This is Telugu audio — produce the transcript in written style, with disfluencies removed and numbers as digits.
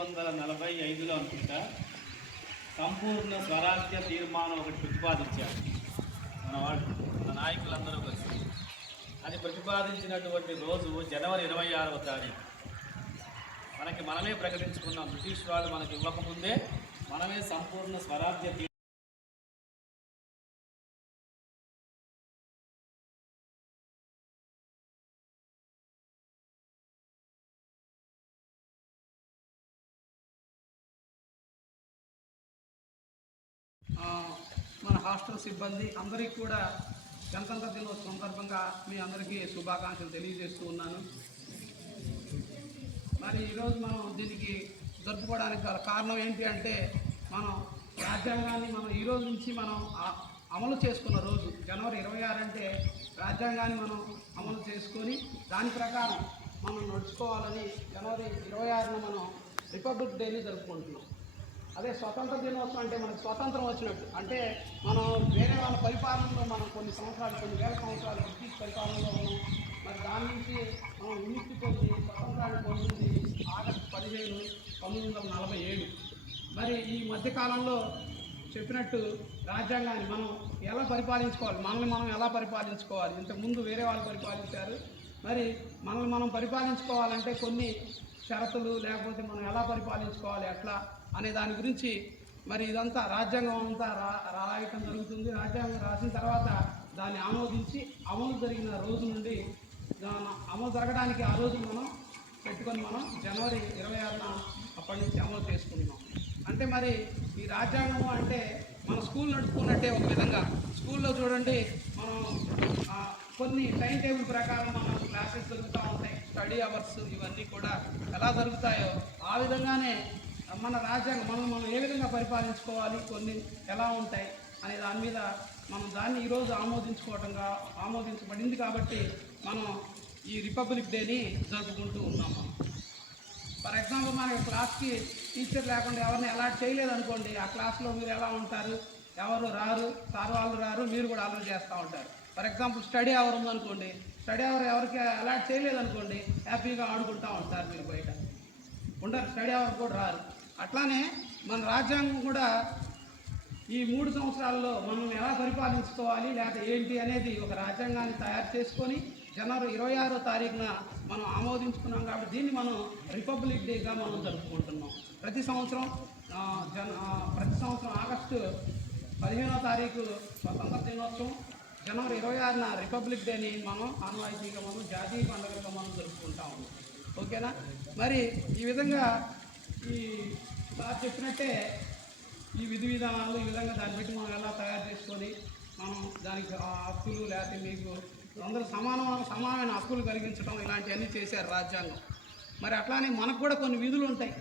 1845లో అనుకుంటా సంపూర్ణ స్వరాజ్య తీర్మానం ఒకటి ప్రతిపాదించారు మన నాయకులందరూ కలిసి. అది ప్రతిపాదించినటువంటి రోజు జనవరి 26వ తారీఖు. మనమే ప్రకటించుకున్నాం. బ్రిటిష్ వాళ్ళు మనకి ఇవ్వకముందే మనమే సంపూర్ణ స్వరాజ్య మన హాస్టల్ సిబ్బంది అందరికీ కూడా గణతంత్ర దినోత్సవం సందర్భంగా మీ అందరికీ శుభాకాంక్షలు తెలియజేస్తూ ఉన్నాను. మరి ఈరోజు మనం దీనికి జరుపుకోవడానికి గల కారణం ఏంటి అంటే, మనం రాజ్యాంగాన్ని ఈరోజు నుంచి మనం అమలు చేసుకున్న రోజు జనవరి 26 అంటే రాజ్యాంగాన్ని మనం అమలు చేసుకొని దాని ప్రకారం మనం నడుచుకోవాలని జనవరి 26న మనం రిపబ్లిక్ డేని జరుపుకుంటున్నాం. అదే స్వతంత్ర దినోత్సవం అంటే మనకు స్వతంత్రం వచ్చినట్టు. అంటే మనం వేరే వాళ్ళ పరిపాలనలో మనం కొన్ని వేల సంవత్సరాలు బ్రిటిష్ పరిపాలనలో ఉన్నాం. మరి దాని నుంచి మనం విముక్తి పొంది స్వతంత్రాన్ని పొందింది ఆగస్టు 15, 1947. మరి ఈ మధ్యకాలంలో చెప్పినట్టు రాజ్యాంగాన్ని మనం ఎలా పరిపాలించుకోవాలి, మనల్ని మనం ఎలా పరిపాలించుకోవాలి. ఇంతకుముందు వేరే వాళ్ళు పరిపాలించారు. మరి మనల్ని మనం పరిపాలించుకోవాలంటే కొన్ని షరతులు, లేకపోతే మనం ఎలా పరిపాలించుకోవాలి ఎట్లా అనే దాని గురించి మరి ఇదంతా రాజ్యాంగం అంతా రాయటం జరుగుతుంది. రాజ్యాంగం రాసిన తర్వాత దాన్ని ఆమోదించి అమలు జరిగిన రోజు నుండి అమలు జరగడానికి ఆ రోజు మనం పెట్టుకొని మనం జనవరి 26న అప్పటి నుంచి అమలు చేసుకుంటున్నాం. అంటే మరి ఈ రాజ్యాంగం అంటే మన స్కూల్ నడుపుకున్నట్టే ఒక విధంగా. స్కూల్లో చూడండి, మనం కొన్ని టైం టేబుల్ ప్రకారం మనం క్లాసెస్ జరుగుతూ ఉంటాయి. స్టడీ అవర్స్ ఇవన్నీ కూడా ఎలా జరుగుతాయో ఆ విధంగానే మన రాజ్యాంగం మనం ఏ విధంగా పరిపాలించుకోవాలి, కొన్ని ఎలా ఉంటాయి అనే దాని మీద మనం దాన్ని ఈరోజు ఆమోదించబడింది కాబట్టి మనం ఈ రిపబ్లిక్ డేని జరుపుకుంటూ ఉన్నాము. ఫర్ ఎగ్జాంపుల్ మన క్లాస్కి టీచర్ లేకుండా ఎవరిని అలాట్ చేయలేదనుకోండి, ఆ క్లాస్లో మీరు ఎలా ఉంటారు? ఎవరు రారు, సార్ వాళ్ళు రారు, మీరు కూడా అలర్ట్ చేస్తూ ఉంటారు. ఫర్ ఎగ్జాంపుల్ స్టడీ అవర్ ఉందనుకోండి, స్టడీ అవర్ ఎవరికి అలాట్ చేయలేదనుకోండి, హ్యాపీగా ఆడుకుంటూ ఉంటారు, మీరు బయట ఉండరు, స్టడీ అవర్ కూడా రారు. అట్లానే మన రాజ్యాంగం కూడా ఈ 3 సంవత్సరాల్లో మనం ఎలా పరిపాలించుకోవాలి లేకపోతే ఏంటి అనేది ఒక రాజ్యాంగాన్ని తయారు చేసుకొని జనవరి 26వ తారీఖున మనం ఆమోదించుకున్నాం. కాబట్టి దీన్ని మనం రిపబ్లిక్ డేగా మనం జరుపుకుంటున్నాం. ప్రతి సంవత్సరం ఆగస్టు 15వ తారీఖు స్వతంత్ర దినోత్సవం, జనవరి 26న రిపబ్లిక్ డేని మనం ఆనవాయితీగా మనం జాతీయ పండుగగా మనం జరుపుకుంటా ఉన్నాం. ఓకేనా? మరి ఈ విధంగా ఈ సార్ చెప్పినట్టే ఈ విధి విధానాలు ఈ విధంగా దాన్ని బట్టి మనం ఎలా తయారు చేసుకొని మనం దానికి హక్కులు లేకపోతే మీకు అందరూ సమానమైన హక్కులు కలిగించడం ఇలాంటివన్నీ చేశారు రాజ్యాంగం. మరి అట్లానే మనకు కూడా కొన్ని విధులు ఉంటాయి.